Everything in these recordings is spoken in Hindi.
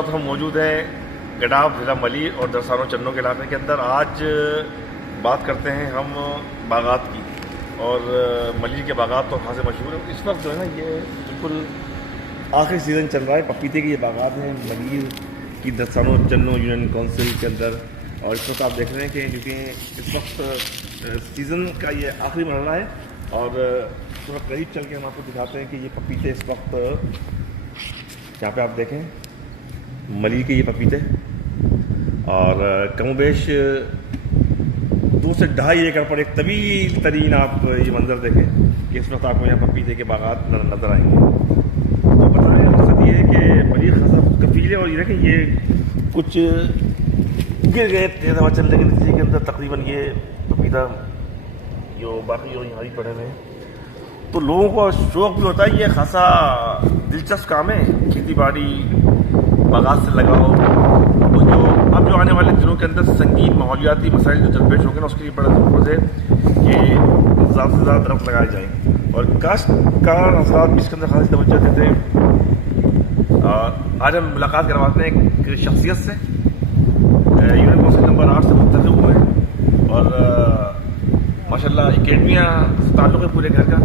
वक्त हम मौजूद हैं गडाफ ज़िला मलिर और दरसानो चन्नो के इलाके के अंदर। आज बात करते हैं हम बागात की, और मलिर के बागात तो खासे मशहूर है। इस वक्त जो है ना, ये बिल्कुल आखिरी सीज़न चल रहा है। पपीते की ये बागात हैं मलिर की दरसानो चन्नो यूनियन काउंसिल के अंदर। और इस वक्त आप देख रहे हैं कि क्योंकि इस वक्त सीज़न का ये आखिरी मरहला है, और थोड़ा करीब चल के हम आपको दिखाते हैं कि ये पपीते इस वक्त यहाँ पे आप देखें मलिर के ये पपीते, और कमोबेश 2 से 2.5 एकड़ पर एक तवील तरीन आप ये मंजर देखें कि इस वक्त आपको यहाँ पपीते के बागात नज़र आएंगे। तो बताने का मकसद ये है कि मलिर खासा कफील है, और ये देखें ये कुछ गिर गए तेज़ हवा चलने के नतीजे के अंदर तकरीबन ये पपीता जो बाकी जो यहाँ ही पड़े हुए हैं। तो लोगों को शौक़ भी होता है, ये खासा दिलचस्प काम है, खेती बाड़ी बागात से लगाओ। तो जो आने वाले दिनों के अंदर संगीन माहौलियाती मसाइल जो दरपेश होंगे ना, उसके लिए बड़ा ज़रूरत है कि ज़्यादा से ज़्यादा दरख्त लगाए जाएँ, और काश्तकार हज़रात भी इसके अंदर खासी तवज्जो देते हैं। आज हम मुलाकात करवाते हैं एक शख्सियत से, यूनियन काउंसिल नंबर 8 से मुंतखब हुए हैं, और माशाल्लाह एकेडमिया से ताल्लुक़ है पूरे घर का।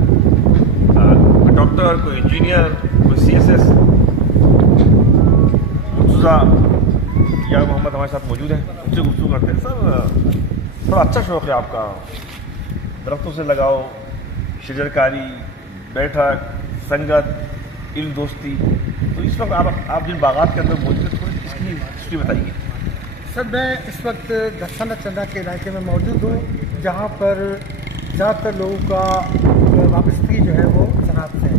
कोई डॉक्टर, कोई इंजीनियर, कोई CSS। मुर्तज़ा या मोहम्मद हमारे साथ मौजूद हैं, उनसे गुफ्तगू करते हैं। सर, थोड़ा अच्छा शौक़ है आपका, दरख्तों से लगाओ, शजरकारी, बैठक, संगत, इल्म दोस्ती। तो इस वक्त आप जिन बागात के अंदर मौजूद हैं, थोड़ी इसकी हिस्ट्री बताइए। सर, मैं इस वक्त दरसानो चन्नो के इलाके में मौजूद हूँ, जहाँ पर ज़्यादातर लोगों का वाबस्तगी जो है वो ज़राअत से है।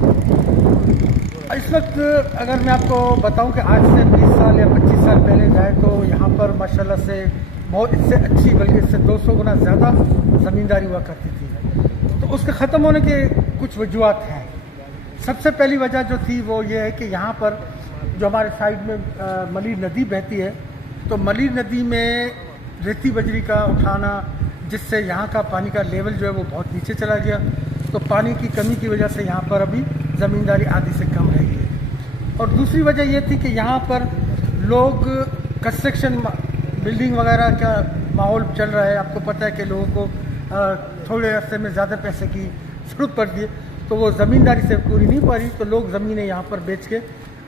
इस वक्त अगर मैं आपको बताऊं कि आज से 20 साल या 25 साल पहले जाए तो यहाँ पर माशाल्लाह से बहुत इससे अच्छी, बल्कि इससे 200 गुना ज़्यादा ज़मींदारी हुआ करती थी। तो उसके ख़त्म होने के कुछ वजूहत हैं। सबसे पहली वजह जो थी वो ये है कि यहाँ पर जो हमारे साइड में मलिर नदी बहती है, तो मलिर नदी में रेती बजरी का उठाना, जिससे यहाँ का पानी का लेवल जो है वो बहुत नीचे चला गया। तो पानी की कमी की वजह से यहाँ पर अभी ज़मींदारी आधी से कम रह गई है। और दूसरी वजह ये थी कि यहाँ पर लोग कंस्ट्रक्शन, बिल्डिंग वगैरह का माहौल चल रहा है। आपको पता है कि लोगों को थोड़े अरसे में ज़्यादा पैसे की ज़रूरत पड़ती है, तो वो ज़मींदारी से पूरी नहीं पा रही, तो लोग ज़मीनें यहाँ पर बेच के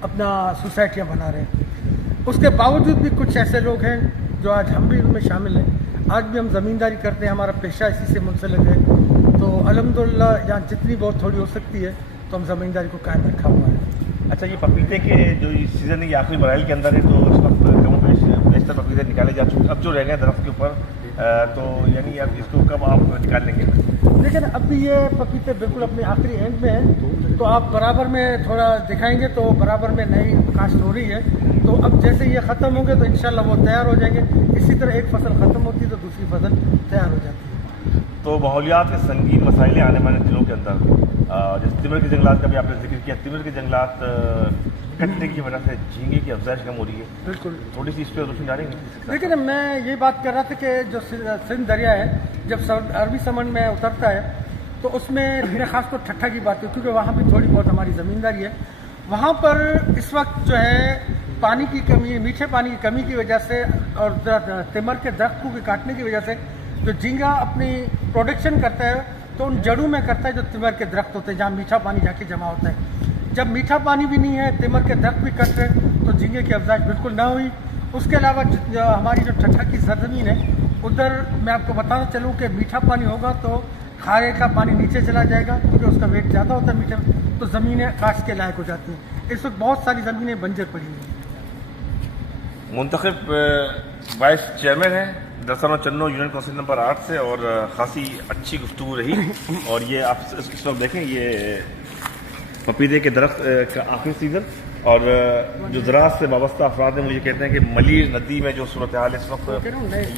अपना सोसाइटियाँ बना रहे हैं। उसके बावजूद भी कुछ ऐसे लोग हैं जो आज हम भी उनमें शामिल हैं। आज भी हम ज़मींदारी करते हैं, हमारा पेशा इसी से मुंसलिक है। तो अल्हम्दुलिल्लाह यहाँ जितनी बहुत थोड़ी हो सकती है तो हम ज़मींदारी को कायम रखा हुआ है। अच्छा, ये पपीते के जो सीज़न है ये आखिरी मराइल के अंदर है, तो इस वक्त बेशतर पपीते निकाले जा चुके। अब जो रह गए दरख्त के ऊपर, तो यानी अब इसको कब आप निकाल लेंगे? लेकिन अभी ये पपीते बिल्कुल अपने आखिरी एंड में हैं, तो आप बराबर में थोड़ा दिखाएंगे तो बराबर में नई काश्त हो रही है। तो अब जैसे ये ख़त्म होंगे तो इंशाल्लाह वो तैयार हो जाएंगे। इसी तरह एक फसल ख़त्म होती है तो दूसरी फसल तैयार हो जाती है। तो माहौलियात के संगीन मसाइलें आने वाले दिनों के अंदर, जैसे तिमर के जंगलात का भी आपने जिक्र किया, तिमर के जंगलात कटने की वजह से झींगे की अफजाइश कम हो रही है। बिल्कुल, थोड़ी सी इस पर रोशनी डालेंगे। लेकिन मैं ये बात कर रहा था कि जो सिंध दरिया है, जब अरबी समुंदर में उतरता है तो उसमें फिर ख़ास तौर ठट्ठा की बात है, क्योंकि वहाँ भी थोड़ी बहुत हमारी ज़मींदारी है। वहाँ पर इस वक्त जो है पानी की कमी, मीठे पानी की कमी की वजह से और तिमर के दरख्तों के काटने की वजह से जो झींगा अपनी प्रोडक्शन करता है तो उन जड़ों में करता है जो तिमर के दरख्त होते हैं, जहाँ मीठा पानी जाके जमा होता है। जब मीठा पानी भी नहीं है, तिमर के दरख्त भी कट रहे, तो झींगे की अफजाइश बिल्कुल ना हुई। उसके अलावा हमारी जो ठट्ठा की सरजमीन है, उधर मैं आपको बताना चलूँ कि मीठा पानी होगा तो खारे का पानी नीचे चला जाएगा, क्योंकि उसका वेट ज़्यादा होता है मीठे में, तो ज़मीनें काश्त के लायक हो जाती हैं। इस वक्त बहुत सारी ज़मीनें बंजर पड़ी हुई हैं। मुंतखब वाइस चेयरमैन है दरसानो चन्नो यूनियन काउंसिल नंबर 8 से, और खासी अच्छी गुफ्तगू रही। और ये आप इस वक्त देखें, ये पपीते के दरख्त का आखिरी सीज़न, और जो ज़राअत से वाबस्ता अफराद हैं मुझे कहते हैं कि मलिर नदी में जो सूरत हाल इस वक्त,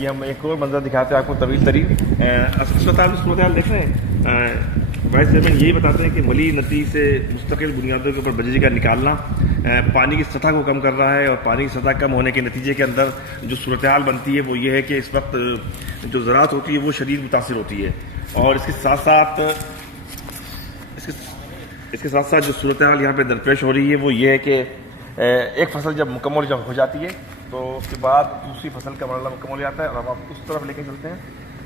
ये हम एक और मंजर दिखाते हैं आपको तवील तरीन। इस वक्त आप सूरत हाल देख रहे हैं, वाइस चेयरमैन यही बताते हैं कि मलिर नदी से मुस्तकिल बुनियादों के ऊपर बजरी का निकालना पानी की सतह को कम कर रहा है, और पानी की सतह कम होने के नतीजे के अंदर जो सूरत हाल बनती है वो ये है कि इस वक्त जो ज़राअत होती है वो शदीद मुतासिर होती है। और इसके साथ साथ जो सूरत हाल यहाँ पे दरपेश हो रही है वो ये है कि एक फसल जब मुकम्मल जब हो जाती है तो उसके बाद दूसरी फसल का मरला मुकम्मल हो जाता है। और अब आप उस तरफ लेके चलते हैं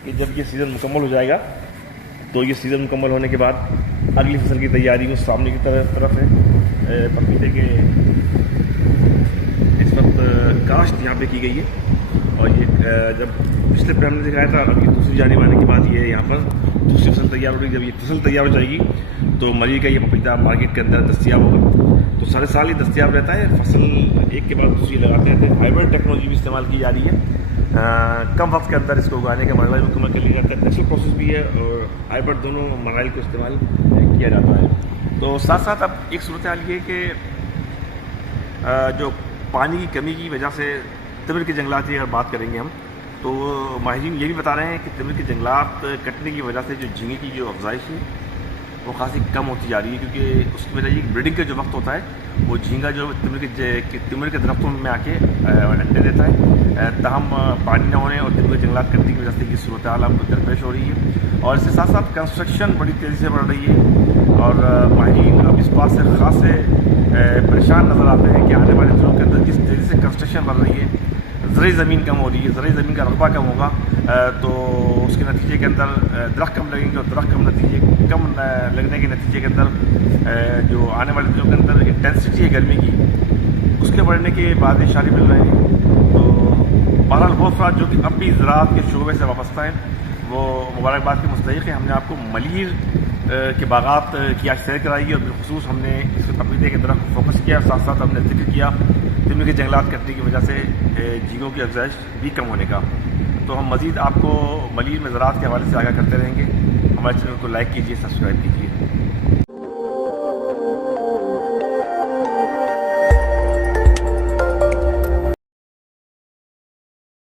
कि जब ये सीज़न मुकम्मल हो जाएगा तो ये सीज़न मुकम्मल होने के बाद अगली फसल की तैयारी में सामने की तरफ है पपीते के इस वक्त काश्त यहाँ पे की गई है। और ये जब पिछले पे हमने दिखाया था, अभी दूसरी जाने आने के बाद ये यहाँ पर दूसरी फसल तैयार हो रही है। जब ये फसल तैयार हो जाएगी तो मरी का ये पपीता मार्केट के अंदर दस्तियाब होगा। तो सारे साल ही दस्तियाब रहता है, फसल एक के बाद दूसरी लगाते हैं। हाइब्रिड टेक्नोलॉजी भी इस्तेमाल की जा रही है। कम वक्त के अंदर इसको उगाने का मरहला भी मुकम्मल कर लिया जाता है। नेचुरल प्रोसेस भी है और हाइब्रिड दोनों मराइल को इस्तेमाल किया जाता है। तो साथ साथ अब एक सूरत हाल ये कि जो पानी की कमी की वजह से तिमिर के जंगलात की अगर बात करेंगे हम, तो माहिरीन ये भी बता रहे हैं कि तिमिर के जंगलात कटने की वजह से जो झींगे की जो अफजाइश है वो खासी कम होती जा रही है। क्योंकि उसकी वजह ये ब्रीडिंग का जो वक्त होता है वो झींगा जो तिमिर के दरख्तों में आके अंडे देता है। तहम पानी न होने और तिमिर के जंगलात कटने की वजह से ये सूरत हाल हमको दरपेश हो रही है। और इसके साथ साथ कंस्ट्रक्शन बड़ी तेज़ी से बढ़ रही है और माहिरीन अब इस बात से ख़ास परेशान नज़र आते हैं कि आने वाले दिनों के अंदर जिस तेज़ी से कंस्ट्रक्शन बढ़ रही है, ज़रूरी ज़मीन कम हो रही है, ज़रूरी ज़मीन का रकबा कम होगा तो उसके नतीजे के अंदर दरख्त कम लगेंगे और दरख्त कम लगने के नतीजे के अंदर जो आने वाले दिनों के अंदर इंटेंसिटी है गर्मी की उसके बढ़ने के बाद इशारे मिल रहे हैं। तो बहरहाल वो अफराद जो कि अब भी ज़राअत के शोबे से वाबस्ता हैं वो मुबारकबाद के मुस्तहिक़ है। हमने आपको मलीर के बागात की आज सैर कराई है और बिलखुसूस हमने इस पपीते की तरफ फोकस किया। साथ साथ हमने जिक्र किया तिमिर के जंगलात कटने की वजह से झींगों की अफजाइश भी कम होने का। तो हम मज़ीद आपको मलीर में ज़राअत के हवाले से आगाह करते रहेंगे। हमारे चैनल को लाइक कीजिए, सब्सक्राइब कीजिए।